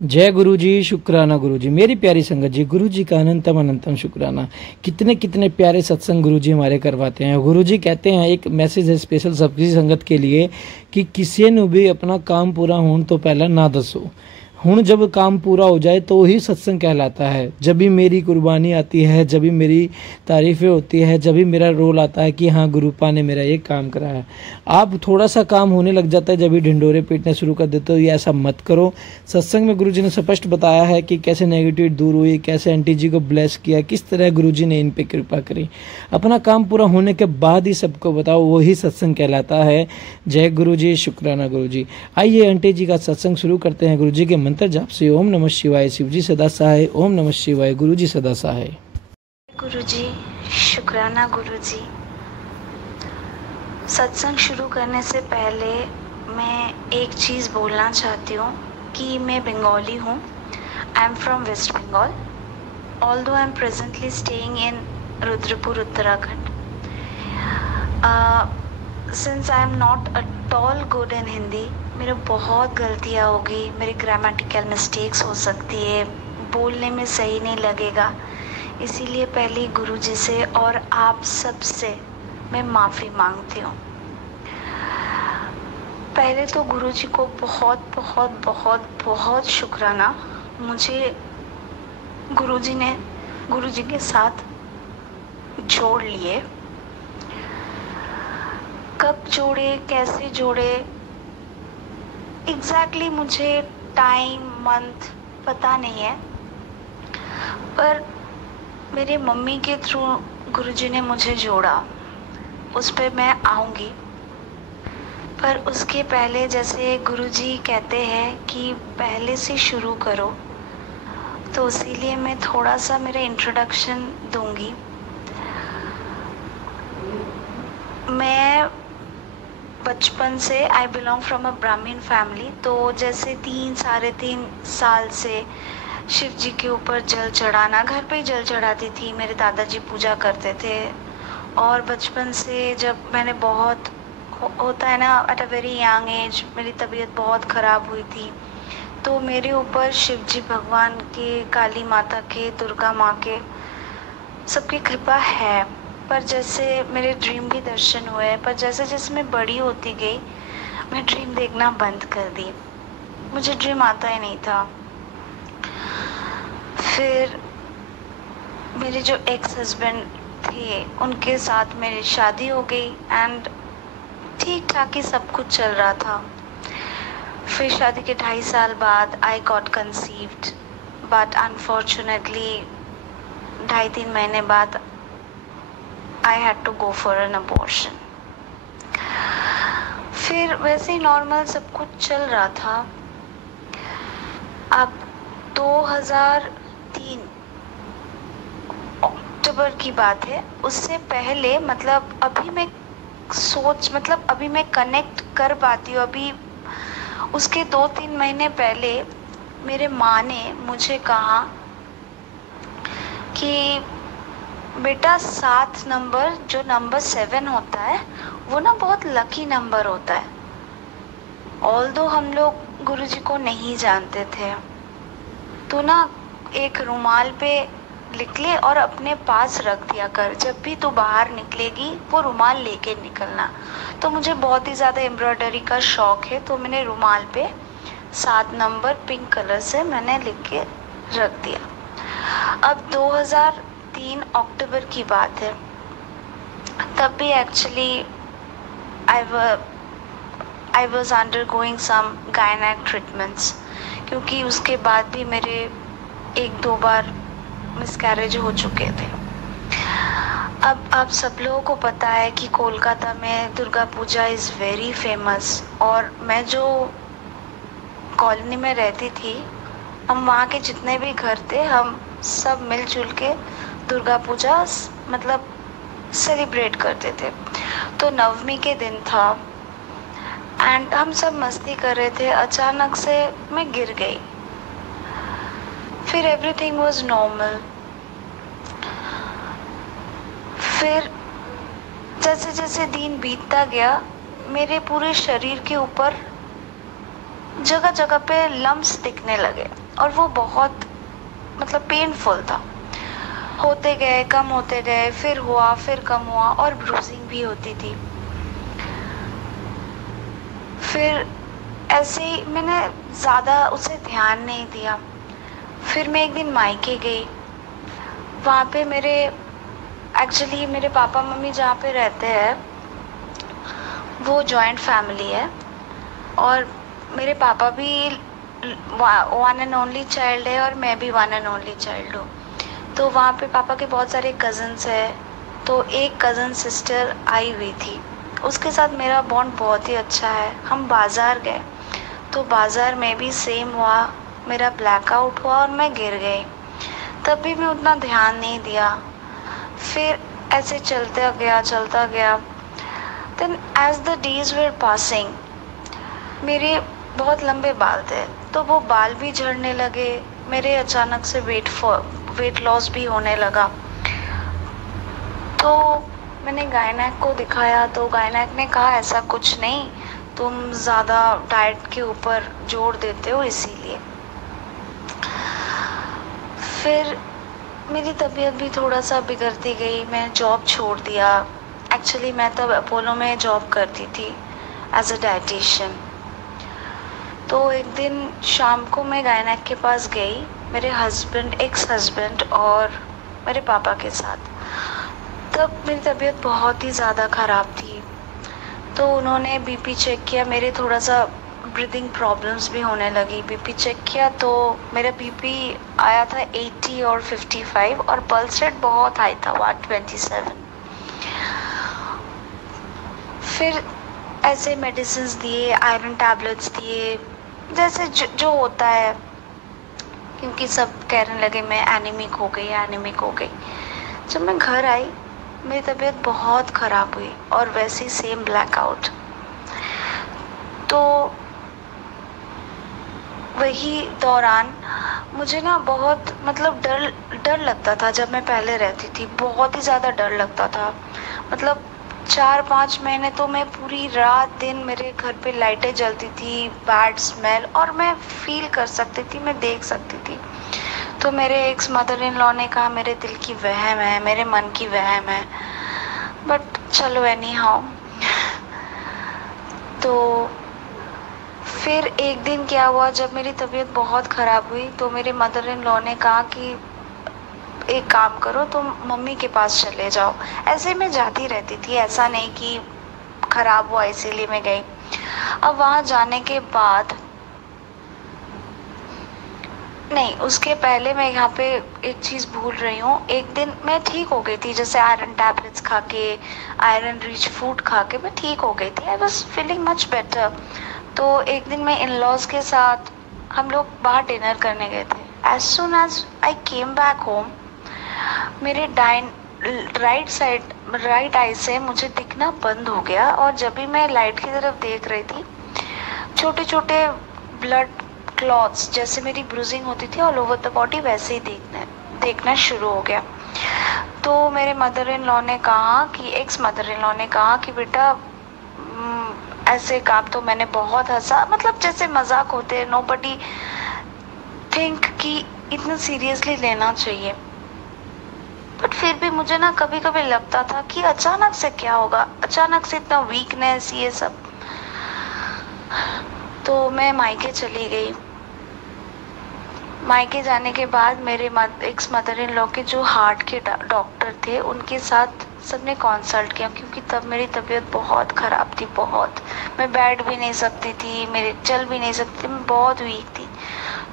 जय गुरु जी, शुक्राना गुरु जी। मेरी प्यारी संगत जी, गुरु जी का अनंतम अनंतम शुक्राना। कितने कितने प्यारे सत्संग गुरु जी हमारे करवाते हैं। गुरु जी कहते हैं, एक मैसेज है स्पेशल सबकी संगत के लिए कि किसी ने भी अपना काम पूरा होने तो पहला ना दसो, हूँ जब काम पूरा हो जाए तो ही सत्संग कहलाता है। जब भी मेरी कुर्बानी आती है, जब भी मेरी तारीफ़ें होती है, जब भी मेरा रोल आता है कि हाँ गुरुपा ने मेरा ये काम करा है। आप थोड़ा सा काम होने लग जाता है जब भी ढिंडोरे पीटने शुरू कर देते हो, ये ऐसा मत करो। सत्संग में गुरु जी ने स्पष्ट बताया है कि कैसे नेगेटिव दूर हुई, कैसे आंटी जी को ब्लेस किया, किस तरह गुरु जी ने इन पे कृपा करी। अपना काम पूरा होने के बाद ही सबको बताओ, वही सत्संग कहलाता है। जय गुरु जी, शुक्राना गुरु जी। आइए आंटी जी का सत्संग शुरू करते हैं गुरु जी के मंत्र जाप से। ओम नमः शिवाय, शिव जी सदा सहाय। ओम नमः शिवाय, गुरु जी सदा सहाय। गुरु जी, शुक्राना गुरु जी। सत्संग शुरू करने से पहले मैं एक चीज़ बोलना चाहती हूँ कि मैं बंगाली हूँ। I am from West Bengal, although I am presently staying in Rudrapur, Uttarakhand. Since I am not at all good in Hindi, मेरे बहुत गलतियाँ होगी, मेरी ग्रामेटिकल मिस्टेक्स हो सकती है, बोलने में सही नहीं लगेगा। इसीलिए पहले गुरुजी से और आप सब से मैं माफ़ी मांगती हूँ। पहले तो गुरुजी को बहुत बहुत बहुत बहुत शुक्राना। मुझे गुरुजी के साथ जोड़ लिए। कब जोड़े, कैसे जोड़े, एग्जैक्टली मुझे टाइम मंथ पता नहीं है, पर मेरे मम्मी के थ्रू गुरुजी ने मुझे जोड़ा। उस पर मैं आऊँगी, पर उसके पहले जैसे गुरुजी कहते हैं कि पहले से शुरू करो, तो इसीलिए मैं थोड़ा सा मेरा इंट्रोडक्शन दूंगी। मैं बचपन से आई बिलोंग फ्रॉम अ ब्राह्मण फैमिली, तो जैसे 3-3.5 साल से शिव जी के ऊपर जल चढ़ाना, घर पे ही जल चढ़ाती थी। मेरे दादाजी पूजा करते थे। और बचपन से जब मैंने बहुत होता है ना, at a very young age मेरी तबीयत बहुत ख़राब हुई थी, तो मेरे ऊपर शिव जी भगवान के, काली माता के, दुर्गा माँ के, सबकी कृपा है। पर जैसे मेरे ड्रीम भी दर्शन हुए, पर जैसे जैसे मैं बड़ी होती गई, मैं ड्रीम देखना बंद कर दी। मुझे ड्रीम आता ही नहीं था। फिर मेरे जो एक्स हस्बैंड थे, उनके साथ मेरी शादी हो गई एंड ठीक ठाक ही सब कुछ चल रहा था। फिर शादी के 2.5 साल बाद I got conceived, but unfortunately 2.5-3 महीने बाद I had to go for an abortion. फिर वैसे ही नॉर्मल सब कुछ चल रहा था। अब 2003 अक्टूबर की बात है। उससे पहले मतलब अभी मैं कनेक्ट कर पाती हूँ। अभी उसके 2-3 महीने पहले मेरे माँ ने मुझे कहा कि बेटा 7 नंबर, जो नंबर 7 होता है, वो ना बहुत लकी नंबर होता है। ऑल्दो हम लोग गुरुजी को नहीं जानते थे, तो ना एक रुमाल पे लिख ले और अपने पास रख दिया कर। जब भी तू बाहर निकलेगी वो रुमाल लेके निकलना। तो मुझे बहुत ही ज़्यादा एम्ब्रॉयडरी का शौक़ है, तो मैंने रुमाल पे 7 नंबर पिंक कलर से मैंने लिख के रख दिया। अब 2003 अक्टूबर की बात है। तब भी actually I was undergoing some gynaec treatments, क्योंकि उसके बाद भी मेरे 1-2 बार मिसकैरेज हो चुके थे। अब आप सब लोगों को पता है कि कोलकाता में Durga Puja is very famous, और मैं जो कॉलोनी में रहती थी, हम वहाँ के जितने भी घर थे, हम सब मिलजुल के दुर्गा पूजा मतलब सेलिब्रेट करते थे। तो नवमी के दिन था एंड हम सब मस्ती कर रहे थे। अचानक से मैं गिर गई। फिर एवरीथिंग वाज नॉर्मल। फिर जैसे जैसे दिन बीतता गया, मेरे पूरे शरीर के ऊपर जगह जगह पे लम्प्स दिखने लगे और वो बहुत मतलब पेनफुल था। होते गए, कम होते गए, फिर हुआ, फिर कम हुआ और ब्रूजिंग भी होती थी। फिर ऐसे ही मैंने ज़्यादा उसे ध्यान नहीं दिया। फिर मैं एक दिन मायके गई। वहाँ पे एक्चुअली मेरे पापा मम्मी जहाँ पे रहते हैं वो जॉइंट फैमिली है और मेरे पापा भी वन एंड ओनली चाइल्ड है और मैं भी वन एंड ओनली चाइल्ड हूँ। तो वहाँ पे पापा के बहुत सारे कज़न्स हैं। तो एक कज़न सिस्टर आई हुई थी, उसके साथ मेरा बॉन्ड बहुत ही अच्छा है। हम बाज़ार गए तो बाज़ार में भी सेम हुआ, मेरा ब्लैकआउट हुआ और मैं गिर गई। तब भी मैं उतना ध्यान नहीं दिया। फिर ऐसे चलता गया। Then as the days were passing, मेरे बहुत लंबे बाल थे तो वो बाल भी झड़ने लगे। मेरे अचानक से वेट लॉस भी होने लगा। तो मैंने गायनेक को दिखाया तो गायनेक ने कहा ऐसा कुछ नहीं, तुम ज़्यादा डाइट के ऊपर जोर देते हो इसीलिए। फिर मेरी तबीयत भी थोड़ा सा बिगड़ती गई। मैं जॉब छोड़ दिया। एक्चुअली मैं तब अपोलो में जॉब करती थी एज अ डाइटिशियन। तो एक दिन शाम को मैं गायनेक के पास गई, मेरे एक्स हस्बैंड और मेरे पापा के साथ। तब मेरी तबीयत बहुत ही ज़्यादा ख़राब थी। तो उन्होंने बीपी चेक किया, मेरे थोड़ा सा ब्रीदिंग प्रॉब्लम्स भी होने लगी। बीपी चेक किया तो मेरा बीपी आया था 80 और 55 और पल्स रेट बहुत हाई था 127। फिर ऐसे मेडिसिन्स दिए, आयरन टैबलेट्स दिए, जैसे जो होता है, क्योंकि सब कहने लगे मैं एनीमिक हो गई। जब मैं घर आई मेरी तबीयत बहुत ख़राब हुई और वैसे ही सेम ब्लैकआउट। तो वही दौरान मुझे ना बहुत मतलब डर लगता था। जब मैं पहले रहती थी बहुत ही ज़्यादा डर लगता था। मतलब 4-5 महीने तो मैं पूरी रात दिन मेरे घर पे लाइटें जलती थी, बैड स्मेल, और मैं फील कर सकती थी, मैं देख सकती थी। तो मेरे एक्स मदर इन लॉ ने कहा मेरे दिल की वहम है, मेरे मन की वहम है, बट चलो एनी हाउ। तो फिर एक दिन क्या हुआ, जब मेरी तबीयत बहुत ख़राब हुई तो मेरे मदर इन लॉ ने कहा कि एक काम करो, तुम मम्मी के पास चले जाओ। ऐसे मैं जाती रहती थी, ऐसा नहीं कि ख़राब हुआ इसीलिए मैं गई। अब वहाँ जाने के बाद नहीं, उसके पहले मैं यहाँ पे एक चीज़ भूल रही हूँ। एक दिन मैं ठीक हो गई थी, जैसे आयरन टैबलेट्स खा के, आयरन रिच फूड खा के मैं ठीक हो गई थी। I was feeling much better. तो एक दिन मैं इन लॉज के साथ हम लोग बाहर डिनर करने गए थे। As soon as I came back home, मेरे राइट आई से मुझे दिखना बंद हो गया और जब भी मैं लाइट की तरफ देख रही थी छोटे छोटे ब्लड क्लॉट्स, जैसे मेरी ब्रूजिंग होती थी ऑल ओवर द बॉडी, वैसे ही देखना शुरू हो गया। तो मेरे मदर इन लॉ ने कहा कि एक्स मदर इन लॉ ने कहा कि बेटा ऐसे काम, तो मैंने बहुत हंसा, मतलब जैसे मजाक होते, नोबडी थिंक कि इतना सीरियसली लेना चाहिए। बट फिर भी मुझे ना कभी कभी लगता था कि अचानक से क्या होगा, अचानक से इतना वीकनेस, ये सब। तो मैं मायके चली गई। मायके जाने के बाद मेरे एक्स मदर इन लॉ के जो हार्ट के डॉक्टर थे उनके साथ सबने कंसल्ट किया, क्योंकि तब मेरी तबीयत बहुत ख़राब थी, बहुत। मैं बैठ भी नहीं सकती थी, चल भी नहीं सकती थी, मैं बहुत वीक थी।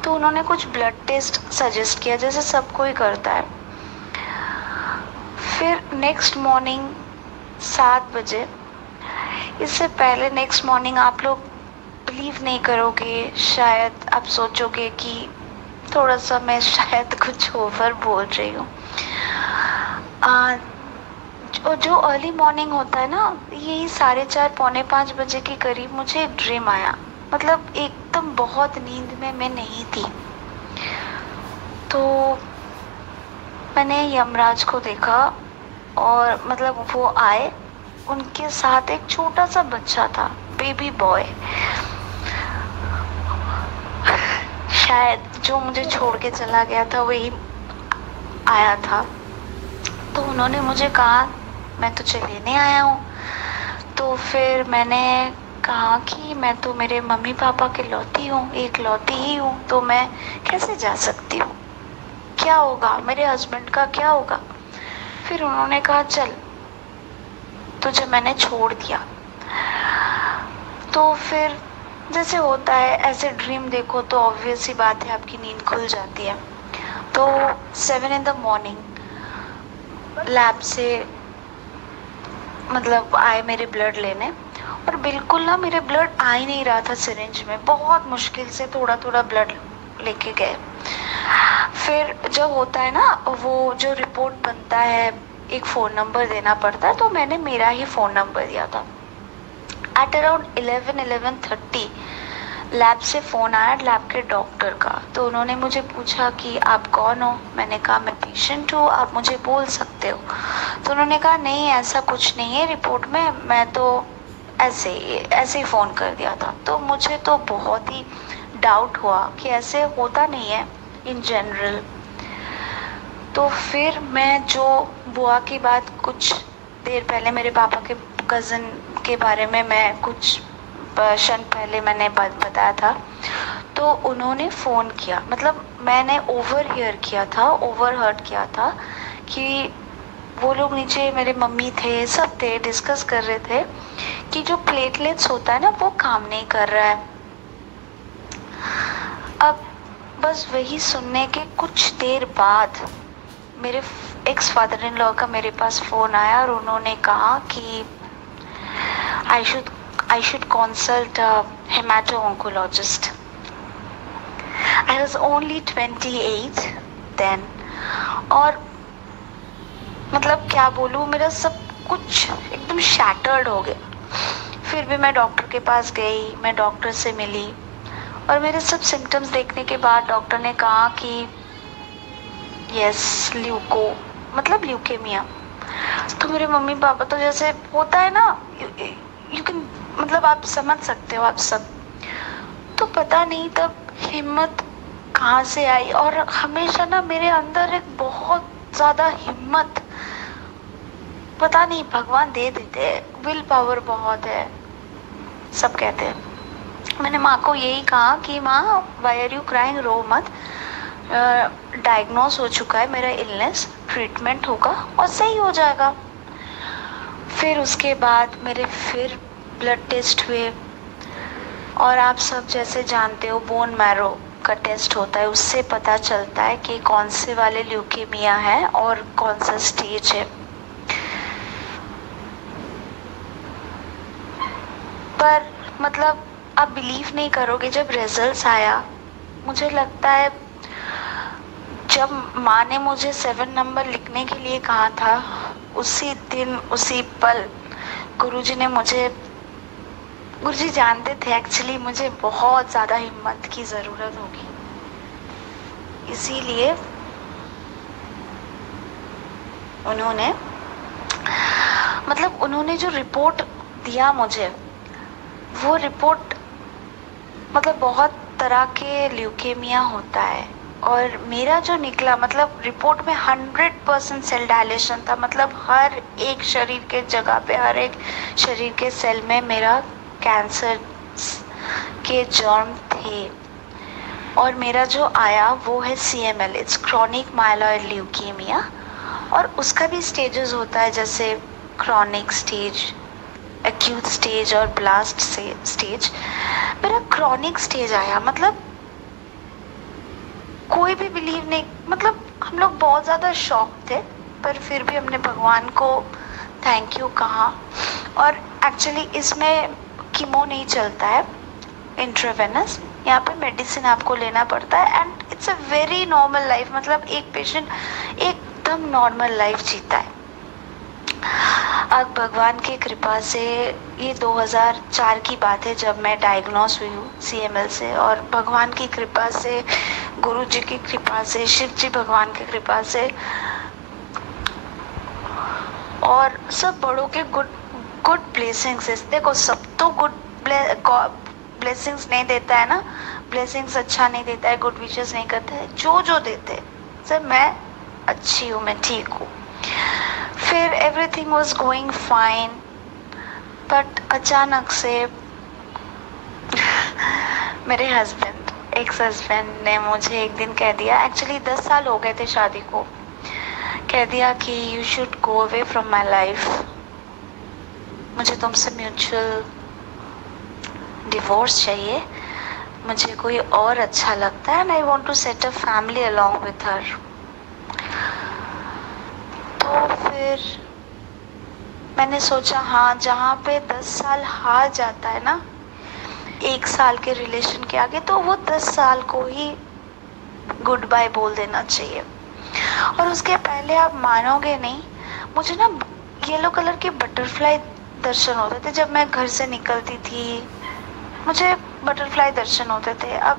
तो उन्होंने कुछ ब्लड टेस्ट सजेस्ट किया, जैसे सब कोई करता है। फिर नेक्स्ट मॉर्निंग 7 बजे, इससे पहले नेक्स्ट मॉर्निंग आप लोग बिलीव नहीं करोगे, शायद आप सोचोगे कि थोड़ा सा मैं शायद कुछ ओवर बोल रही हूँ। जो अर्ली मॉर्निंग होता है ना, यही 4:30 पौने 5 बजे के करीब मुझे एक ड्रीम आया। मतलब एकदम बहुत नींद में मैं नहीं थी। तो मैंने यमराज को देखा और मतलब वो आए, उनके साथ एक छोटा सा बच्चा था, बेबी बॉय। शायद जो मुझे छोड़ के चला गया था वही आया था। तो उन्होंने मुझे कहा मैं तुझे लेने आया हूँ। तो फिर मैंने कहा कि मैं तो मेरे मम्मी पापा के लौती हूँ, एक लौती ही हूँ, तो मैं कैसे जा सकती हूँ, क्या होगा, मेरे हस्बैंड का क्या होगा। फिर उन्होंने कहा चल तुझे मैंने छोड़ दिया। तो फिर जैसे होता है ऐसे ड्रीम देखो तो ऑब्वियस ही बात है आपकी नींद खुल जाती है। तो 7 in the morning लैब से मतलब आए मेरे ब्लड लेने, और बिल्कुल ना मेरे ब्लड आ ही नहीं रहा था सिरिंज में, बहुत मुश्किल से थोड़ा थोड़ा ब्लड लेके गए। फिर जब होता है ना वो जो रिपोर्ट बनता है एक फ़ोन नंबर देना पड़ता है, तो मैंने मेरा ही फ़ोन नंबर दिया था। एट अराउंड 11-11:30 लैब से फ़ोन आया लैब के डॉक्टर का। तो उन्होंने मुझे पूछा कि आप कौन हो। मैंने कहा मैं पेशेंट हूँ, आप मुझे बोल सकते हो। तो उन्होंने कहा नहीं ऐसा कुछ नहीं है रिपोर्ट में, मैं तो ऐसे ही फ़ोन कर दिया था। तो मुझे तो बहुत ही डाउट हुआ कि ऐसे होता नहीं है इन जनरल। तो फिर मैं जो बुआ की बात कुछ देर पहले मेरे पापा के कज़न के बारे में मैं कुछ क्षण पहले मैंने बताया था, तो उन्होंने फ़ोन किया, मतलब मैंने ओवरहर्ड किया था कि वो लोग नीचे मेरे मम्मी थे सब थे डिस्कस कर रहे थे कि जो प्लेटलेट्स होता है ना वो काम नहीं कर रहा है। अब बस वही सुनने के कुछ देर बाद मेरे एक्स फादर इन लॉ का मेरे पास फ़ोन आया और उन्होंने कहा कि I should consult a hemato-oncologist. I was only 28 then, और मतलब क्या बोलूँ, मेरा सब कुछ एकदम शैटर्ड हो गया। फिर भी मैं डॉक्टर के पास गई, मैं डॉक्टर से मिली और मेरे सब सिम्टम्स देखने के बाद डॉक्टर ने कहा कि यस ल्यूकेमिया। तो मेरे मम्मी पापा तो जैसे होता है ना यू कैन मतलब आप समझ सकते हो आप सब। तो पता नहीं तब हिम्मत कहाँ से आई, और हमेशा ना मेरे अंदर एक बहुत ज़्यादा हिम्मत, पता नहीं भगवान दे देते, विल पावर बहुत है सब कहते हैं। मैंने माँ को यही कहा कि माँ वाई आर यू क्राइंग, रो मत, डायग्नोस हो चुका है मेरा इलनेस, ट्रीटमेंट होगा और सही हो जाएगा। फिर उसके बाद मेरे फिर ब्लड टेस्ट हुए और आप सब जैसे जानते हो बोन मैरो का टेस्ट होता है, उससे पता चलता है कि कौन से वाले ल्यूकेमिया है और कौन सा स्टेज है। पर मतलब आप बिलीव नहीं करोगे, जब रिजल्ट्स आया मुझे लगता है जब माँ ने मुझे 7 नंबर लिखने के लिए कहा था उसी दिन उसी पल गुरुजी ने मुझे, गुरुजी जानते थे एक्चुअली मुझे बहुत ज़्यादा हिम्मत की ज़रूरत होगी, इसीलिए उन्होंने जो रिपोर्ट दिया मुझे, वो रिपोर्ट मतलब बहुत तरह के ल्यूकेमिया होता है और मेरा जो निकला मतलब रिपोर्ट में 100% सेल डायलेशन था, मतलब हर एक शरीर के जगह पे हर एक शरीर के सेल में मेरा कैंसर के जर्म थे। और मेरा जो आया वो है CML, it's chronic myeloid leukaemia, और उसका भी स्टेजेस होता है जैसे क्रॉनिक स्टेज, एक्यूट स्टेज और ब्लास्ट स्टेज। मेरा क्रॉनिक स्टेज आया, मतलब कोई भी बिलीव नहीं, मतलब हम लोग बहुत ज़्यादा शॉक थे, पर फिर भी हमने भगवान को थैंक यू कहा। और एक्चुअली इसमें कीमो नहीं चलता है, इंट्रावेनस, यहाँ पे मेडिसिन आपको लेना पड़ता है and it's a very normal life, मतलब एक पेशेंट एकदम नॉर्मल लाइफ जीता है। अब भगवान की कृपा से ये 2004 की बात है जब मैं डायग्नोस हुई हूँ CML से, और भगवान की कृपा से, गुरु जी की कृपा से, शिव जी भगवान की कृपा से और सब बड़ों के गुड ब्लेसिंग्स। देखो सब तो गुड ब्लेसिंग्स नहीं देता है ना, ब्लेसिंग्स अच्छा नहीं देता है, गुड विशेस नहीं करता है, जो देते सर मैं अच्छी हूँ, मैं ठीक हूँ। फिर everything was going fine, but अचानक से मेरे एक्स हस्बैंड ने मुझे एक दिन कह दिया, एक्चुअली 10 साल हो गए थे शादी को, कह दिया कि you should go away from my life, मुझे तुमसे म्यूचुअल डिवोर्स चाहिए, मुझे कोई और अच्छा लगता है and I want to set a family along with her. तो फिर मैंने सोचा हाँ, जहाँ पे 10 साल हार जाता है ना 1 साल के रिलेशन के आगे, तो वो 10 साल को ही गुड बाय बोल देना चाहिए। और उसके पहले आप मानोगे नहीं, मुझे ना येलो कलर के बटरफ्लाई दर्शन होते थे जब मैं घर से निकलती थी, मुझे बटरफ्लाई दर्शन होते थे। अब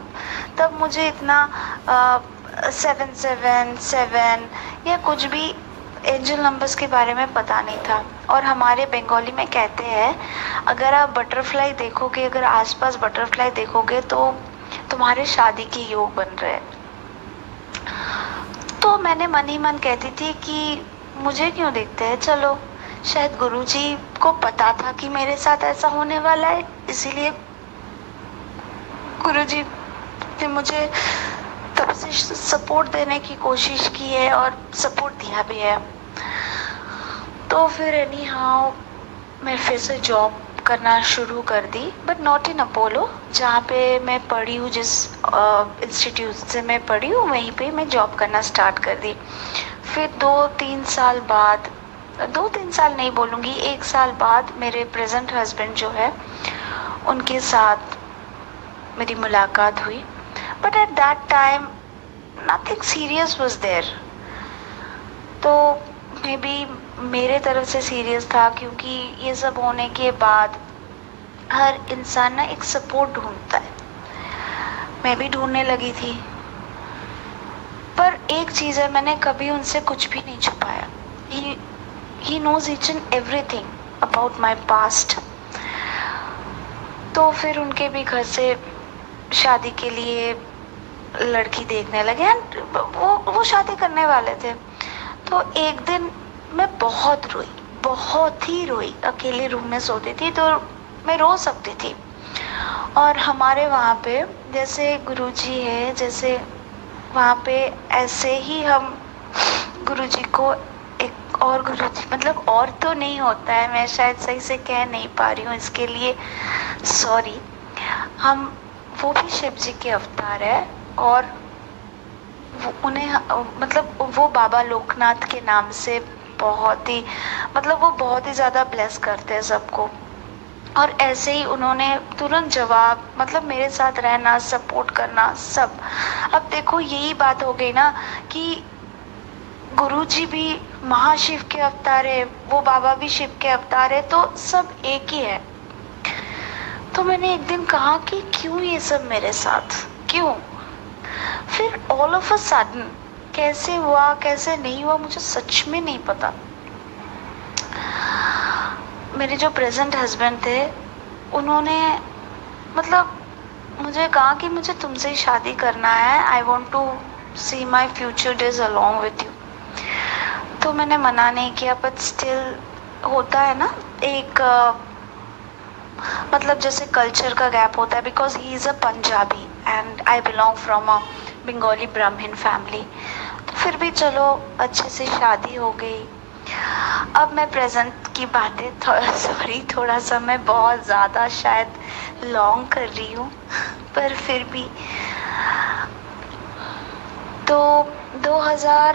तब मुझे इतना 777 या कुछ भी एंजल नंबर्स के बारे में पता नहीं था। और हमारे बंगाली में कहते हैं अगर आप बटरफ्लाई देखोगे, अगर आसपास बटरफ्लाई देखोगे तो तुम्हारे शादी के योग बन रहे हैं। तो मैंने मन ही मन कहती थी कि मुझे क्यों देखते हैं, चलो शायद गुरुजी को पता था कि मेरे साथ ऐसा होने वाला है, इसीलिए गुरुजी ने मुझे तब से सपोर्ट देने की कोशिश की है और सपोर्ट दिया भी है। तो फिर एनी हाउ मैं फिर से जॉब करना शुरू कर दी, बट नॉट इन अपोलो, जहाँ पे मैं पढ़ी हूँ, जिस इंस्टीट्यूट से मैं पढ़ी हूँ वहीं पे मैं जॉब करना स्टार्ट कर दी। फिर 2-3 साल बाद, 2-3 साल नहीं बोलूँगी, 1 साल बाद मेरे प्रेजेंट हस्बैंड जो है उनके साथ मेरी मुलाकात हुई। But at that time nothing serious was there. तो मे बी मेरे तरफ से सीरियस था, क्योंकि ये सब होने के बाद हर इंसान ना एक सपोर्ट ढूंढता है, मैं भी ढूंढने लगी थी। पर एक चीज़ है, मैंने कभी उनसे कुछ भी नहीं छुपाया। He knows each and everything about my past. तो फिर उनके भी घर से शादी के लिए लड़की देखने लगे एंड वो शादी करने वाले थे। तो एक दिन मैं बहुत ही रोई, अकेले रूम में सोती थी तो मैं रो सकती थी। और हमारे वहाँ पे जैसे गुरुजी है, जैसे वहाँ पे ऐसे ही हम गुरुजी को एक और गुरुजी, मतलब और तो नहीं होता है, मैं शायद सही से कह नहीं पा रही हूँ, इसके लिए सॉरी। हम वो भी शिव जी के अवतार है और उन्हें मतलब वो बाबा लोकनाथ के नाम से बहुत ही, मतलब वो बहुत ही ज़्यादा ब्लेस करते हैं सबको। और ऐसे ही उन्होंने तुरंत जवाब, मतलब मेरे साथ रहना, सपोर्ट करना, सब। अब देखो यही बात हो गई ना कि गुरुजी भी महाशिव के अवतार है, वो बाबा भी शिव के अवतार है, तो सब एक ही है। तो मैंने एक दिन कहा कि क्यों ये सब मेरे साथ, क्यों? फिर ऑल ऑफ अ सडन कैसे हुआ, कैसे नहीं हुआ, मुझे सच में नहीं पता। मेरे जो प्रेजेंट हस्बैंड थे उन्होंने मतलब मुझे कहा कि मुझे तुमसे ही शादी करना है, I want to see my future days along with you. तो मैंने मना नहीं किया, बट स्टिल होता है ना एक मतलब जैसे कल्चर का गैप होता है, because he is a Punjabi and I belong from a Bengali ब्राह्मण फैमिली। तो फिर भी चलो अच्छे से शादी हो गई। अब मैं प्रेजेंट की बातें थोड़ा सा मैं बहुत ज़्यादा शायद लॉन्ग कर रही हूँ, पर फिर भी तो 2000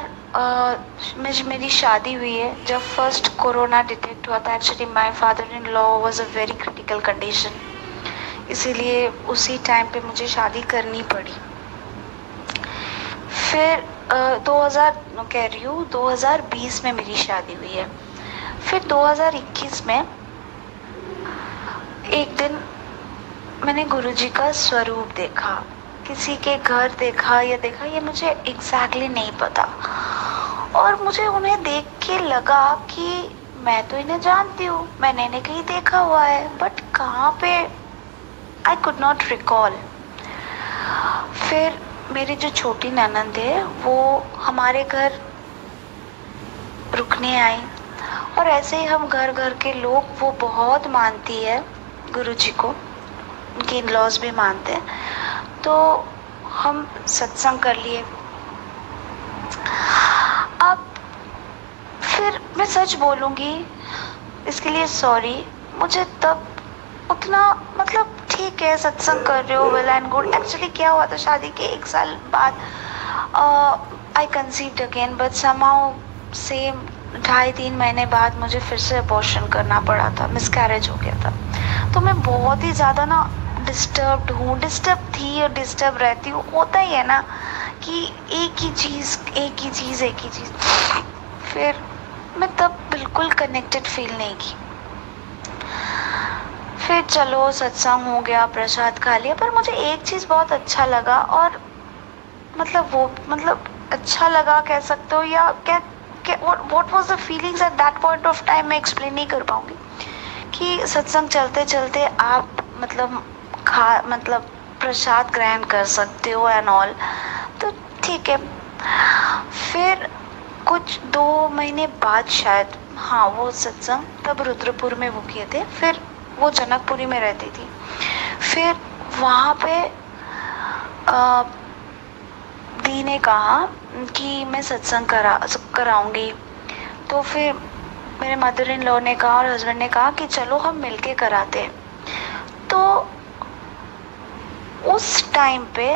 में मेरी शादी हुई है। जब फर्स्ट कोरोना डिटेक्ट हुआ था, actually my father in law was a very critical condition, इसीलिए उसी टाइम पे मुझे शादी करनी पड़ी। फिर 2020 में मेरी शादी हुई है। फिर 2021 में एक दिन मैंने गुरुजी का स्वरूप देखा, किसी के घर देखा, ये मुझे एग्जैक्टली नहीं पता। और मुझे उन्हें देख के लगा कि मैं तो इन्हें जानती हूँ, मैंने इन्हें कहीं देखा हुआ है, बट कहाँ पे आई कुड नॉट रिकॉल। फिर मेरी जो छोटी ननंद है वो हमारे घर रुकने आई, और ऐसे ही हम घर घर के लोग, वो बहुत मानती है गुरुजी को, उनके इन-लॉज भी मानते हैं, तो हम सत्संग कर लिए। अब फिर मैं सच बोलूँगी, इसके लिए सॉरी, मुझे तब उतना, मतलब ठीक है सत्संग कर रहे हो, वेल एंड गुड। एक्चुअली क्या हुआ था, शादी के 1 साल बाद I conceived again, but somehow same 2.5-3 महीने बाद मुझे फिर से अबॉर्शन करना पड़ा था, मिसकैरेज हो गया था। तो मैं बहुत ही ज़्यादा ना डिस्टर्ब्ड हूँ, डिस्टर्ब थी और डिस्टर्ब रहती हूँ। होता ही है ना कि एक ही चीज़। फिर मैं तब बिल्कुल कनेक्टेड फील नहीं की। फिर चलो सत्संग हो गया, प्रसाद खा लिया, पर मुझे एक चीज़ बहुत अच्छा लगा, और मतलब अच्छा लगा कह सकते हो, या what was the feelings at that point of time, मैं एक्सप्लेन नहीं कर पाऊंगी। कि सत्संग चलते चलते आप मतलब प्रसाद ग्रहण कर सकते हो एंड ऑल, तो ठीक है। फिर कुछ 2 महीने बाद शायद, हाँ, वो सत्संग तब रुद्रपुर में वो किए थे, फिर वो जनकपुरी में रहती थी। फिर वहाँ पे दी ने कहा कि मैं सत्संग कराऊंगी। तो फिर मेरे मदर इन लॉ ने कहा और हस्बैंड ने कहा कि चलो हम मिलके कराते। तो उस टाइम पे,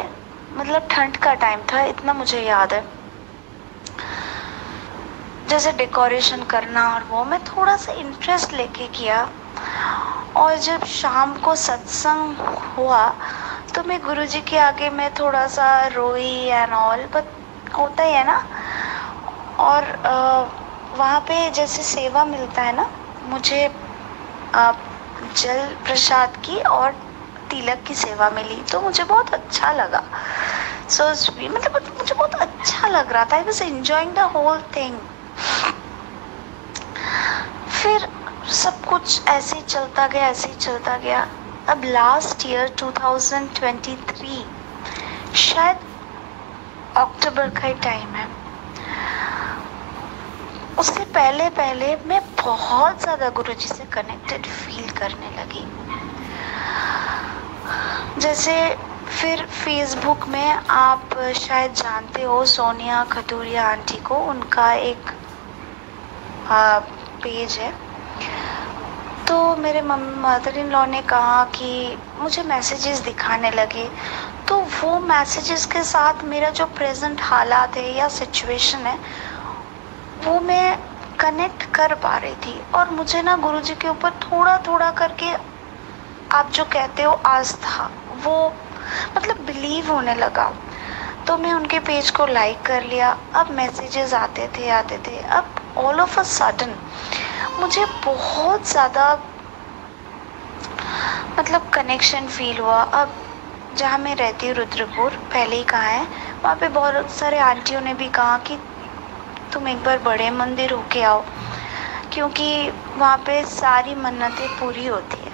मतलब ठंड का टाइम था, इतना मुझे याद है, जैसे डेकोरेशन करना और वो मैं थोड़ा सा इंटरेस्ट लेके किया। और जब शाम को सत्संग हुआ तो मैं गुरुजी के आगे मैं थोड़ा सा रोई एंड ऑल, बट होता ही है ना। और वहाँ पे जैसे सेवा मिलता है ना, मुझे जल प्रसाद की और तिलक की सेवा मिली, तो मुझे बहुत अच्छा लगा। सो स्वीट, मतलब मुझे बहुत अच्छा लग रहा था। I was enjoying the whole thing. फिर सब कुछ ऐसे ही चलता गया। अब लास्ट ईयर 2023 शायद अक्टूबर का ही टाइम है, उससे पहले मैं बहुत ज़्यादा गुरुजी से कनेक्टेड फील करने लगी। जैसे फिर फेसबुक में, आप शायद जानते हो सोनिया खतूरिया आंटी को, उनका एक पेज है। तो मेरे मदर इन लॉ ने कहा कि मुझे मैसेजेस दिखाने लगे, तो वो मैसेजेस के साथ मेरा जो प्रेजेंट हालात है या सिचुएशन है वो मैं कनेक्ट कर पा रही थी। और मुझे ना गुरुजी के ऊपर थोड़ा थोड़ा करके, आप जो कहते हो आस्था, वो मतलब बिलीव होने लगा। तो मैं उनके पेज को लाइक कर लिया। अब मैसेजेस आते थे। अब ऑल ऑफ अ सडन मुझे बहुत ज़्यादा मतलब कनेक्शन फील हुआ। अब जहाँ मैं रहती हूँ रुद्रपुर, पहले ही कहा है, वहाँ पे बहुत सारे आंटियों ने भी कहा कि तुम एक बार बड़े मंदिर होके आओ, क्योंकि वहाँ पे सारी मन्नतें पूरी होती है।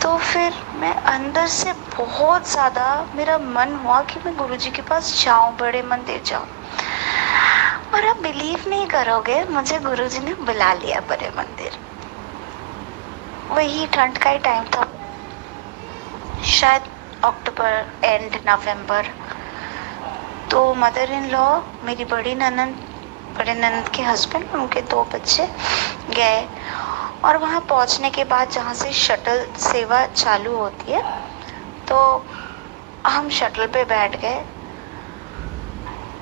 तो फिर मैं अंदर से बहुत ज़्यादा, मेरा मन हुआ कि मैं गुरुजी के पास जाऊँ, बड़े मंदिर जाऊँ। और आप बिलीव नहीं करोगे, मुझे गुरुजी ने बुला लिया बड़े मंदिर। वही ठंड का ही टाइम था, शायद अक्टूबर एंड नवंबर। तो मदर इन लॉ, मेरी बड़े ननंद के हस्बैंड, उनके 2 बच्चे गए। और वहाँ पहुँचने के बाद, जहाँ से शटल सेवा चालू होती है, तो हम शटल पे बैठ गए।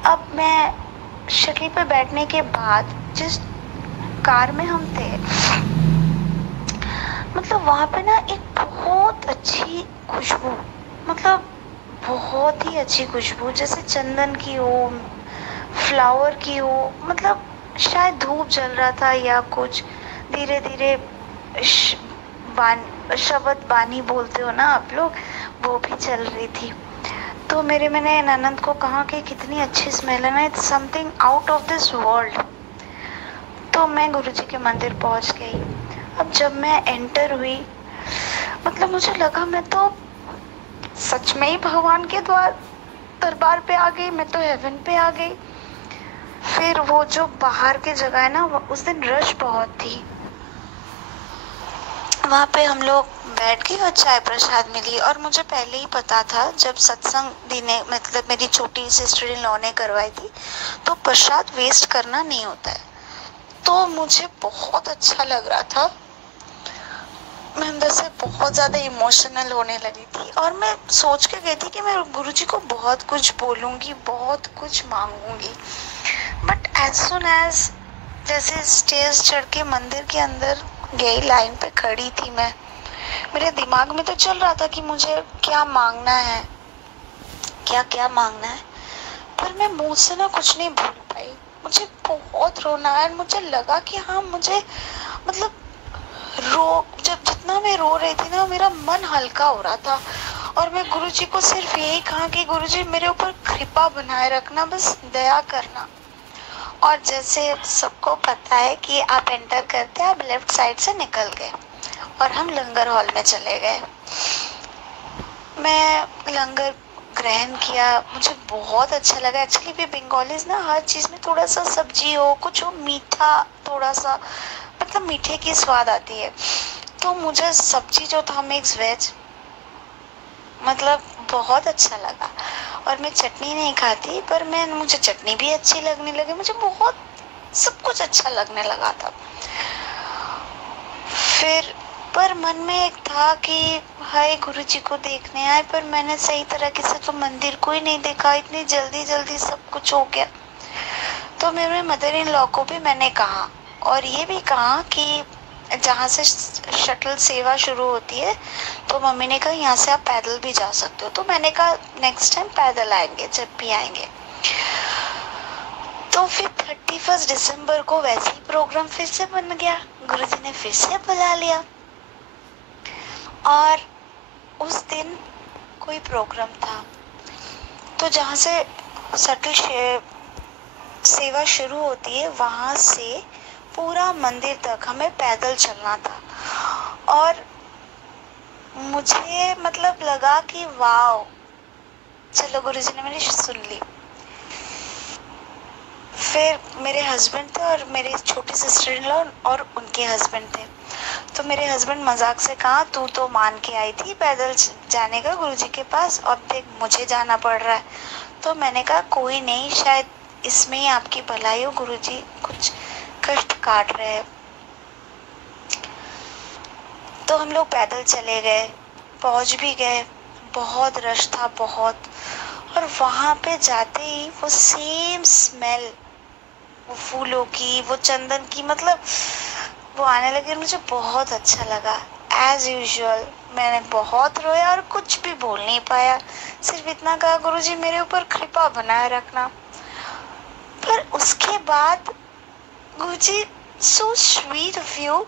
अब मैं शटल पे बैठने के बाद जिस कार में हम थे, मतलब वहाँ पे ना एक बहुत अच्छी खुशबू, मतलब बहुत ही अच्छी खुशबू, जैसे चंदन की हो, फ्लावर की हो, मतलब शायद धूप जल रहा था या कुछ। धीरे धीरे शब्द बानी बोलते हो ना आप लोग, वो भी चल रही थी। तो मैंने ननंद को कहा कि कितनी अच्छी स्मेल है ना, it's something out of this world. तो मैं गुरुजी के मंदिर पहुंच गई। अब जब मैं एंटर हुई, मतलब मुझे लगा मैं तो सच में ही भगवान के दरबार पे आ गई, मैं तो हेवन पे आ गई। फिर वो जो बाहर की जगह है ना, उस दिन रश बहुत थी। वहाँ पे हम लोग बैठ गए और चाय प्रसाद मिली। और मुझे पहले ही पता था, जब सत्संग दी ने मतलब मेरी छोटी सिस्टर इन लॉ ने करवाई थी, तो प्रसाद वेस्ट करना नहीं होता है। तो मुझे बहुत अच्छा लग रहा था, मैं अंदर से बहुत ज्यादा इमोशनल होने लगी थी। और मैं सोच के गई थी कि मैं गुरुजी को बहुत कुछ बोलूंगी, बहुत कुछ मांगूंगी। बट एज सुन एज जैसे स्टेज चढ़ के मंदिर के अंदर गई, लाइन पे खड़ी थी मैं, मेरे दिमाग में तो चल रहा था कि मुझे क्या मांगना है, क्या क्या मांगना है, पर मैं मुंह से ना कुछ नहीं बोल पाई। मुझे बहुत रोना आया। मुझे लगा कि हाँ, मुझे मतलब जब जितना मैं रो रही थी ना, मेरा मन हल्का हो रहा था। और मैं गुरुजी को सिर्फ यही कहा कि गुरुजी मेरे ऊपर कृपा बनाए रखना, बस दया करना। और जैसे सबको पता है कि आप एंटर करते हैं, आप लेफ्ट साइड से निकल गए और हम लंगर हॉल में चले गए। मैं लंगर ग्रहण किया, मुझे बहुत अच्छा लगा। एक्चुअली भी बंगालीज ना हर चीज में थोड़ा सा सब्जी हो, कुछ हो मीठा, थोड़ा सा मतलब मीठे की स्वाद आती है। तो मुझे सब्जी जो था मिक्स वेज, मतलब बहुत अच्छा लगा। और मैं चटनी नहीं खाती, पर मुझे चटनी भी अच्छी लगने लगी। मुझे बहुत सब कुछ अच्छा लगने लगा था। फिर पर मन में एक था कि हाय गुरुजी को देखने आए, पर मैंने सही तरीके से तो मंदिर को ही नहीं देखा। इतनी जल्दी जल्दी सब कुछ हो गया। तो मेरे मदर इन लॉ को भी मैंने कहा, और ये भी कहा कि जहाँ से शटल सेवा शुरू होती है, तो मम्मी ने कहा यहाँ से आप पैदल भी जा सकते हो। तो मैंने कहा नेक्स्ट टाइम पैदल आएंगे, जब भी आएंगे। तो फिर 31 दिसंबर को वैसे ही प्रोग्राम फिर से बन गया, गुरुजी ने फिर से बुला लिया। और उस दिन कोई प्रोग्राम था, तो जहाँ से शटल सेवा शुरू होती है, वहां से पूरा मंदिर तक हमें पैदल चलना था। और मुझे मतलब लगा कि वाओ, चलो गुरुजी ने मेरी सुन ली। फिर मेरे हस्बैंड थे और मेरी छोटी सिस्टर इन लॉ और उनके हस्बैंड थे। तो मेरे हस्बैंड मजाक से कहा, तू तो मान के आई थी पैदल जाने का गुरुजी के पास, और देख मुझे जाना पड़ रहा है। तो मैंने कहा कोई नहीं, शायद इसमें ही आपकी भलाई हो, गुरुजी कुछ कष्ट काट रहे हैं। तो हम लोग पैदल चले गए, पहुंच भी गए। बहुत रश था, बहुत। और वहां पे जाते ही वो सेम स्मेल, वो फूलों की, वो चंदन की, मतलब वो आने लगी। मुझे बहुत अच्छा लगा। एज यूजुअल मैंने बहुत रोया और कुछ भी बोल नहीं पाया, सिर्फ इतना कहा गुरुजी मेरे ऊपर कृपा बनाए रखना। पर उसके बाद गुरुजी सो स्वीट ऑफ यू।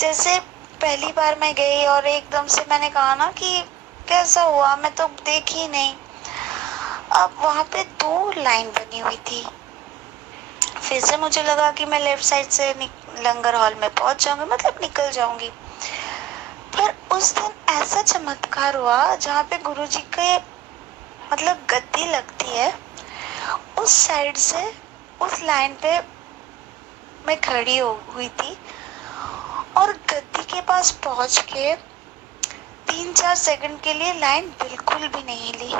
जैसे पहली बार मैं गई और एकदम से मैंने कहा ना कि कैसा हुआ, मैं तो देखी नहीं। अब वहां पे 2 लाइन बनी हुई थी। फिर से मुझे लगा कि मैं लेफ्ट साइड से लंगर हॉल में पहुंच जाऊंगी, मतलब निकल जाऊंगी। पर उस दिन ऐसा चमत्कार हुआ, जहाँ पे गुरुजी के मतलब गद्दी लगती है, उस साइड से उस लाइन पे मैं खड़ी हुई थी। और गद्दी के पास पहुंच के 3-4 सेकंड के लिए लाइन बिल्कुल भी नहीं ली।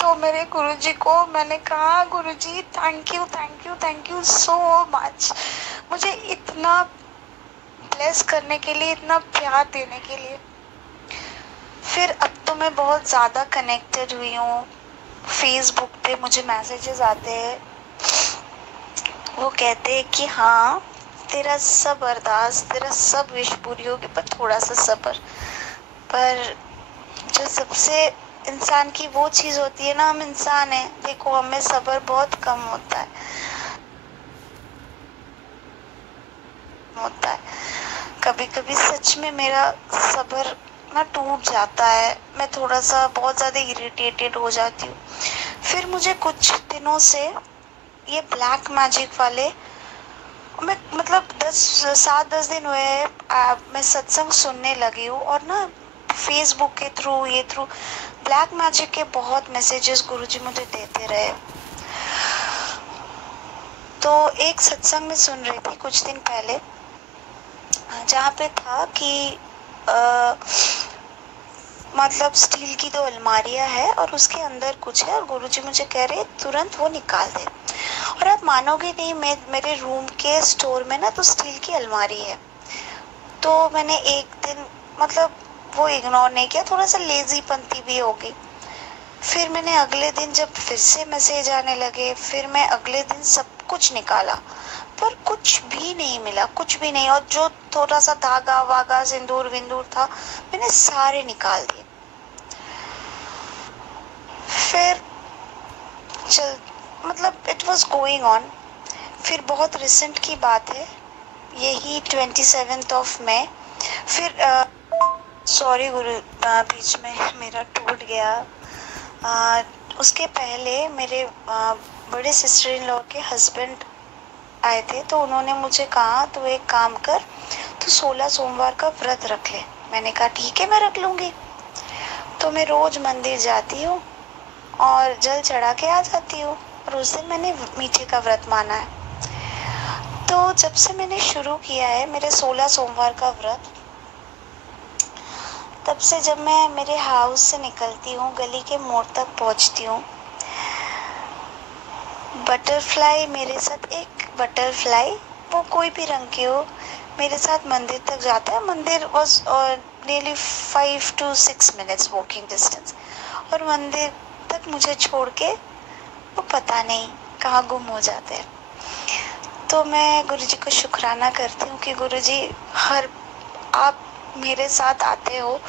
तो मेरे गुरुजी को मैंने कहा, Guruji thank you thank you thank you so much, मुझे इतना ब्लेस करने के लिए, इतना प्यार देने के लिए। फिर अब तो मैं बहुत ज़्यादा कनेक्टेड हुई हूँ। फेसबुक पे मुझे मैसेजेस आते हैं, वो कहते हैं कि हाँ तेरा सब अरदास, तेरा सब विश पूरी होगी, पर थोड़ा सा सब्र। पर जो सबसे इंसान की वो चीज होती है ना, हम इंसान हैं, देखो हमें सब्र बहुत कम होता है। कभी कभी सच में मेरा सब्र ना टूट जाता है, मैं थोड़ा सा बहुत ज्यादा इरिटेटेड हो जाती हूँ। फिर मुझे कुछ दिनों से ये ब्लैक मैजिक वाले, मैं मतलब 7-10 दिन हुए मैं सत्संग सुनने लगी हूँ। और ना फेसबुक के थ्रू, ये थ्रू ब्लैक मैजिक के बहुत मैसेजेस गुरुजी मुझे देते रहे। तो एक सत्संग में सुन रही थी कुछ दिन पहले, जहाँ पे था कि मतलब स्टील की 2 अलमारियाँ है और उसके अंदर कुछ है और गुरुजी मुझे कह रहे तुरंत वो निकाल दे। और आप मानोगे नहीं, मेरे रूम के स्टोर में ना तो स्टील की अलमारी है। तो मैंने एक दिन मतलब वो इग्नोर नहीं किया, थोड़ा सा लेजीपंती भी हो गई। फिर मैंने अगले दिन जब फिर से मैसेज आने लगे, फिर मैं अगले दिन सब कुछ निकाला पर कुछ भी नहीं मिला, कुछ भी नहीं। और जो थोड़ा सा धागा वागा सिंदूर विंदूर था मैंने सारे निकाल दिए। फिर चल मतलब इट वाज गोइंग ऑन। फिर बहुत रिसेंट की बात है, यही 27 मई। फिर सॉरी गुरु, बीच में मेरा टूट गया। उसके पहले मेरे बड़े सिस्टर इन लॉ के हस्बैंड आए थे, तो उन्होंने मुझे कहा तो एक काम कर, तो 16 सोमवार का व्रत रख ले। मैंने कहा ठीक है मैं रख लूँगी। तो मैं रोज़ मंदिर जाती हूँ और जल चढ़ा के आ जाती हूँ, और उस दिन मैंने मीठे का व्रत माना है। तो जब से मैंने शुरू किया है मेरे 16 सोमवार का व्रत, तब से जब मैं मेरे हाउस से निकलती हूँ, गली के मोड़ तक पहुँचती हूँ, बटरफ्लाई मेरे साथ, एक बटरफ्लाई वो कोई भी रंग की हो, मेरे साथ मंदिर तक जाता है। मंदिर was nearly 5 to 6 minutes walking distance, और मंदिर तक मुझे छोड़ के वो पता नहीं कहाँ गुम हो जाते हैं। तो मैं गुरुजी को शुक्राना करती हूँ कि गुरुजी आप मेरे साथ आते हो,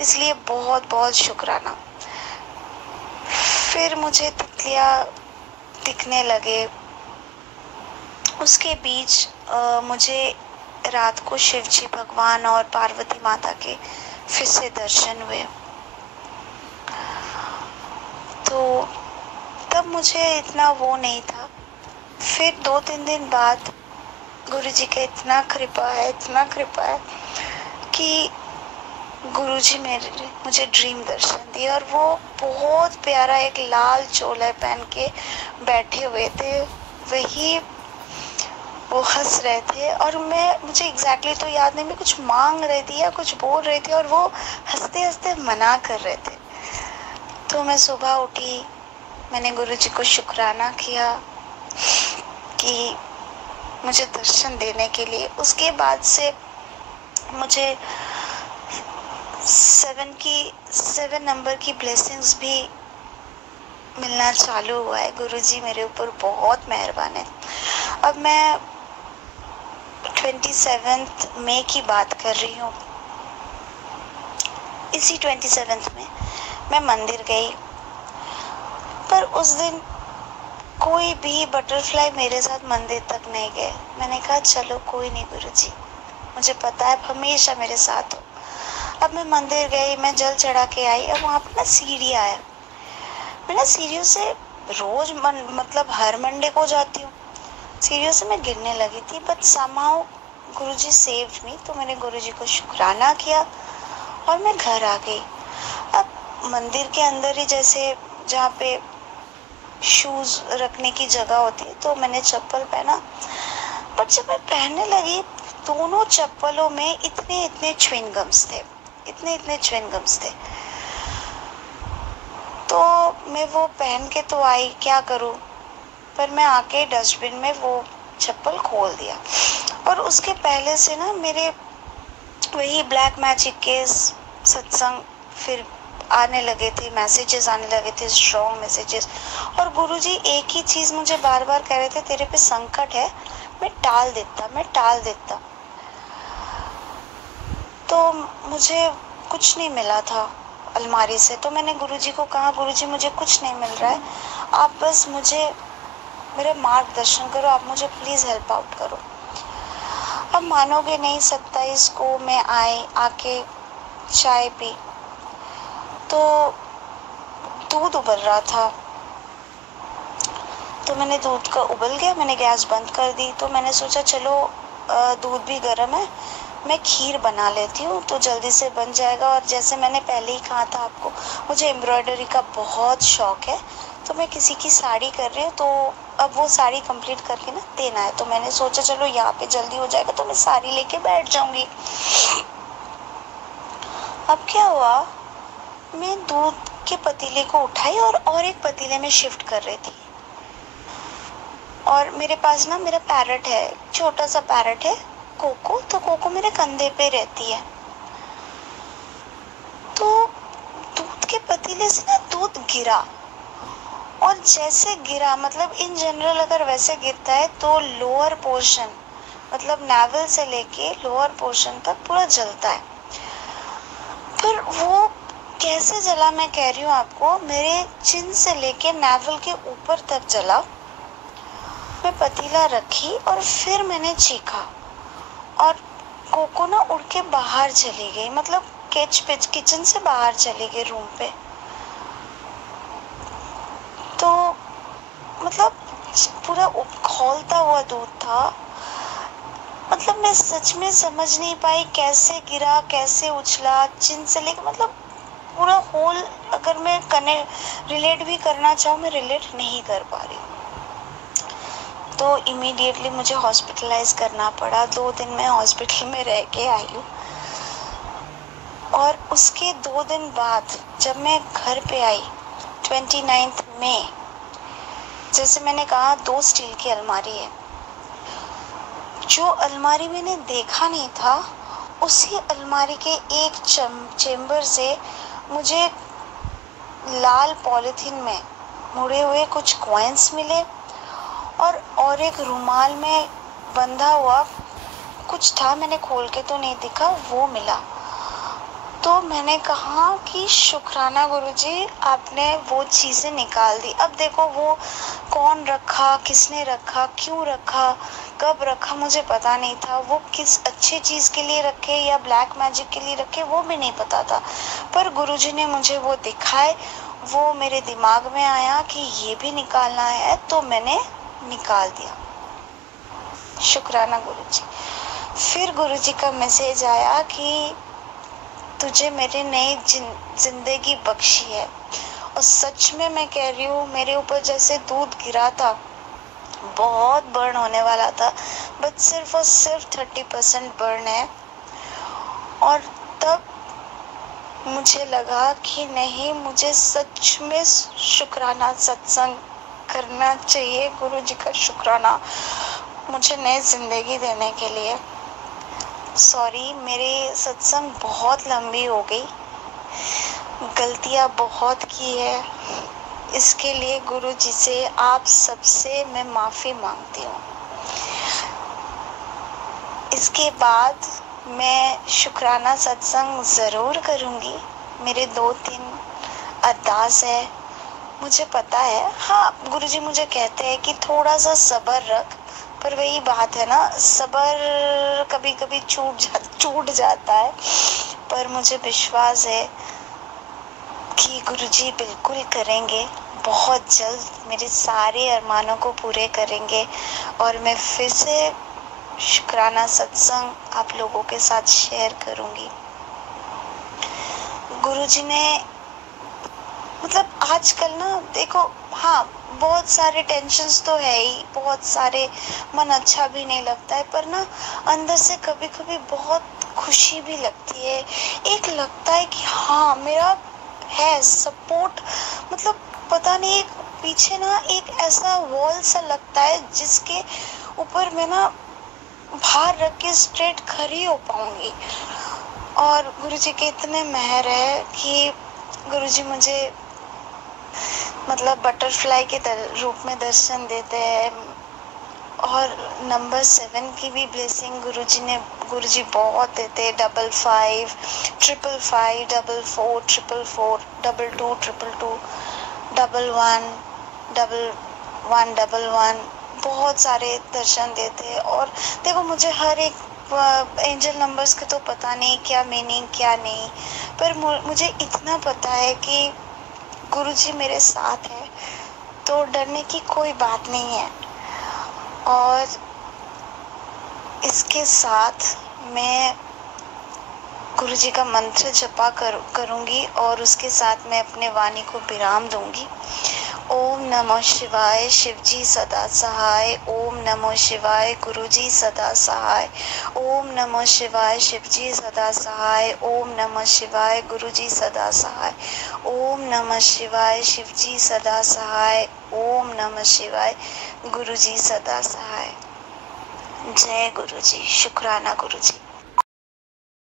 इसलिए बहुत बहुत शुक्राना। फिर मुझे तितलियाँ दिखने लगे। उसके बीच मुझे रात को शिव जी भगवान और पार्वती माता के फिर से दर्शन हुए। तो तब मुझे इतना वो नहीं था। फिर 2-3 दिन बाद गुरुजी का इतना कृपा है कि गुरुजी मुझे ड्रीम दर्शन दिए, और वो बहुत प्यारा एक लाल चोला पहन के बैठे हुए थे। वही वो हंस रहे थे, और मुझे एग्जैक्टली तो याद नहीं, मैं कुछ मांग रही थी या कुछ बोल रही थी, और वो हंसते हंसते मना कर रहे थे। तो मैं सुबह उठी, मैंने गुरुजी को शुक्राना किया कि मुझे दर्शन देने के लिए। उसके बाद से मुझे 7 नंबर की ब्लेसिंग्स भी मिलना चालू हुआ है। गुरुजी मेरे ऊपर बहुत मेहरबान है। अब मैं 27 मई की बात कर रही हूँ। इसी 27 में मैं मंदिर गई, पर उस दिन कोई भी बटरफ्लाई मेरे साथ मंदिर तक नहीं गए। मैंने कहा चलो कोई नहीं गुरुजी, मुझे पता है हमेशा मेरे साथ हो। अब मैं मंदिर गई, मैं जल चढ़ा के आई। अब वहाँ पर ना सीढ़ी आया। मैं ना सीढ़ियों से रोज मतलब हर मंडे को जाती हूँ, सीढ़ियों से मैं गिरने लगी थी, but somehow Guruji saved me. तो मैंने गुरुजी को शुक्राना किया और मैं घर आ गई। अब मंदिर के अंदर ही जैसे जहाँ पे शूज रखने की जगह होती है, तो मैंने चप्पल पहना, बट जब मैं पहनने लगी दोनों चप्पलों में इतने च्युइंगम्स थे, इतने च्युइंगम्स थे। तो मैं वो पहन के तो आई, क्या करूँ, पर मैं आके डस्टबिन में वो चप्पल खोल दिया। और उसके पहले से ना मेरे वही ब्लैक मैजिक के सत्संग फिर आने लगे थे, मैसेजेस आने लगे थे, स्ट्रॉन्ग मैसेजेस। और गुरुजी एक ही चीज़ मुझे बार बार कह रहे थे, तेरे पे संकट है। मैं टाल देता। तो मुझे कुछ नहीं मिला था अलमारी से। तो मैंने गुरुजी को कहा, गुरुजी मुझे कुछ नहीं मिल रहा है, आप बस मुझे मेरे मार्गदर्शन करो, आप मुझे प्लीज़ हेल्प आउट करो। अब मानोगे नहीं, 27 को मैं आके चाय पी, तो दूध उबल रहा था। तो मैंने दूध का उबल गया, मैंने गैस बंद कर दी। तो मैंने सोचा चलो दूध भी गर्म है, मैं खीर बना लेती हूँ तो जल्दी से बन जाएगा। और जैसे मैंने पहले ही कहा था आपको, मुझे एम्ब्रॉयडरी का बहुत शौक है। तो मैं किसी की साड़ी कर रही हूँ, तो अब वो साड़ी कंप्लीट करके ना देना है, तो मैंने सोचा चलो यहाँ पे जल्दी हो जाएगा तो मैं साड़ी लेके बैठ जाऊंगी। अब क्या हुआ, मैं दूध के पतीले को उठाई और एक पतीले में शिफ्ट कर रही थी। और मेरे पास ना मेरा पैरट है, छोटा सा पैरट है कोको, तो कोको मेरे कंधे पे रहती है। तो दूध के पतीले से ना दूध गिरा, और जैसे गिरा मतलब इन जनरल अगर वैसे गिरता है तो लोअर पोर्शन मतलब नेवल से लेके लोअर पोर्शन तक पूरा जलता है। पर वो कैसे जला मैं कह रही हूँ आपको, मेरे चिन से लेके नेवल के ऊपर तक जला। मैं पतीला रखी और फिर मैंने चीखा, और कोको ना उड़ के बाहर चली गई, मतलब किचन से बाहर चली गई रूम पे। तो मतलब पूरा खौलता हुआ दूध था। मतलब मैं सच में समझ नहीं पाई कैसे गिरा, कैसे उछला, चिन से लेके मतलब पूरा होल। अगर मैं रिलेट भी करना चाहूँ, मैं रिलेट नहीं कर पा रही। तो इमीडिएटली मुझे हॉस्पिटलाइज करना पड़ा। 2 दिन मैं हॉस्पिटल में रह के आई हूँ। और उसके 2 दिन बाद जब मैं घर पे आई 29 मई, जैसे मैंने कहा 2 स्टील की अलमारी है। जो अलमारी मैंने देखा नहीं था, उसी अलमारी के एक चेम्बर से मुझे लाल पॉलिथीन में मुड़े हुए कुछ कॉइन्स मिले, और एक रुमाल में बंधा हुआ कुछ था, मैंने खोल के तो नहीं देखा, वो मिला। तो मैंने कहा कि शुक्राना गुरुजी, आपने वो चीज़ें निकाल दी। अब देखो वो कौन रखा, किसने रखा, क्यों रखा, कब रखा, मुझे पता नहीं था। वो किस अच्छी चीज़ के लिए रखे या ब्लैक मैजिक के लिए रखे, वो भी नहीं पता था। पर गुरुजी ने मुझे वो दिखाए, वो मेरे दिमाग में आया कि ये भी निकालना है, तो मैंने निकाल दिया। शुक्राना गुरुजी। फिर गुरुजी का मैसेज आया कि तुझे मेरी नई जिंदगी बख्शी है। और सच में मैं कह रही हूँ, मेरे ऊपर जैसे दूध गिरा था, बहुत बर्न होने वाला था, बट सिर्फ और सिर्फ 30% बर्न है। और तब मुझे लगा कि नहीं, मुझे सच में शुक्राना सत्संग करना चाहिए। गुरुजी का शुक्राना मुझे नई जिंदगी देने के लिए। सॉरी, मेरे सत्संग बहुत लंबी हो गई, गलतियाँ बहुत की है। इसके लिए गुरुजी से, आप सबसे मैं माफ़ी मांगती हूँ। इसके बाद मैं शुक्राना सत्संग ज़रूर करूँगी। मेरे 2-3 अरदास है, मुझे पता है। हाँ, गुरुजी मुझे कहते हैं कि थोड़ा सा सब्र रख, पर वही बात है ना, सब्र कभी कभी छूट जाता है। पर मुझे विश्वास है कि गुरुजी बिल्कुल करेंगे, बहुत जल्द मेरे सारे अरमानों को पूरे करेंगे। और मैं फिर से शुक्राना सत्संग आप लोगों के साथ शेयर करूंगी। गुरुजी ने मतलब आजकल ना देखो, हाँ बहुत सारे टेंशन्स तो है ही, बहुत सारे, मन अच्छा भी नहीं लगता है, पर ना अंदर से कभी कभी बहुत खुशी भी लगती है। एक लगता है कि हाँ मेरा है सपोर्ट, मतलब पता नहीं, एक पीछे ना एक ऐसा वॉल सा लगता है जिसके ऊपर मैं ना भार रख के स्ट्रेट खड़ी हो पाऊंगी। और गुरुजी के इतने मेहर है कि गुरुजी मुझे मतलब बटरफ्लाई के रूप में दर्शन देते हैं। और नंबर 7 की भी ब्लेसिंग गुरुजी बहुत देते हैं। 55 555 44 444 22 222 11 11 11 बहुत सारे दर्शन देते हैं। और देखो मुझे हर एक एंजल नंबर्स के तो पता नहीं क्या मीनिंग क्या नहीं, पर मुझे इतना पता है कि गुरुजी मेरे साथ है, तो डरने की कोई बात नहीं है। और इसके साथ मैं गुरु जी का मंत्र जपा करूँगी और उसके साथ मैं अपने वाणी को विराम दूंगी। ओम नमः शिवाय, शिव जी सदा सहाय। ओम नमः शिवाय, गुरु जी सदा सहाय। ओम नमः शिवाय, शिव जी सदा सहाय। ओम नमः शिवाय, गुरु जी सदा सहाय। ओम नमः शिवाय, शिव जी सदा सहाय। ओम नमः शिवाय, गुरु जी सदा सहाय। जय गुरु जी, शुक्राना गुरु जी।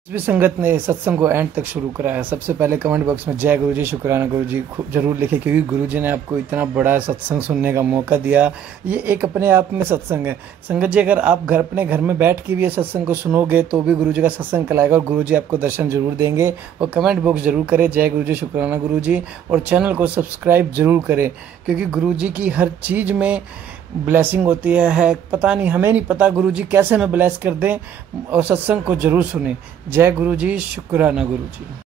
जिस भी संगत ने सत्संग को एंड तक शुरू कराया, सबसे पहले कमेंट बॉक्स में जय गुरु जी, शुक्राना गुरु जी जरूर लिखे, क्योंकि गुरु जी ने आपको इतना बड़ा सत्संग सुनने का मौका दिया। ये एक अपने आप में सत्संग है। संगत जी, अगर आप अपने घर में बैठ के भी ये सत्संग को सुनोगे तो भी गुरु जी का सत्संग कहलाएगा और गुरु जी आपको दर्शन जरूर देंगे। और कमेंट बॉक्स जरूर करें जय गुरु जी, शुक्राना गुरु जी, और चैनल को सब्सक्राइब जरूर करें, क्योंकि गुरु जी की हर चीज़ में ब्लेसिंग होती है। पता नहीं, हमें नहीं पता गुरु जी कैसे हमें ब्लेस कर दें, और सत्संग को जरूर सुने। जय गुरु जी, शुक्राना गुरु जी।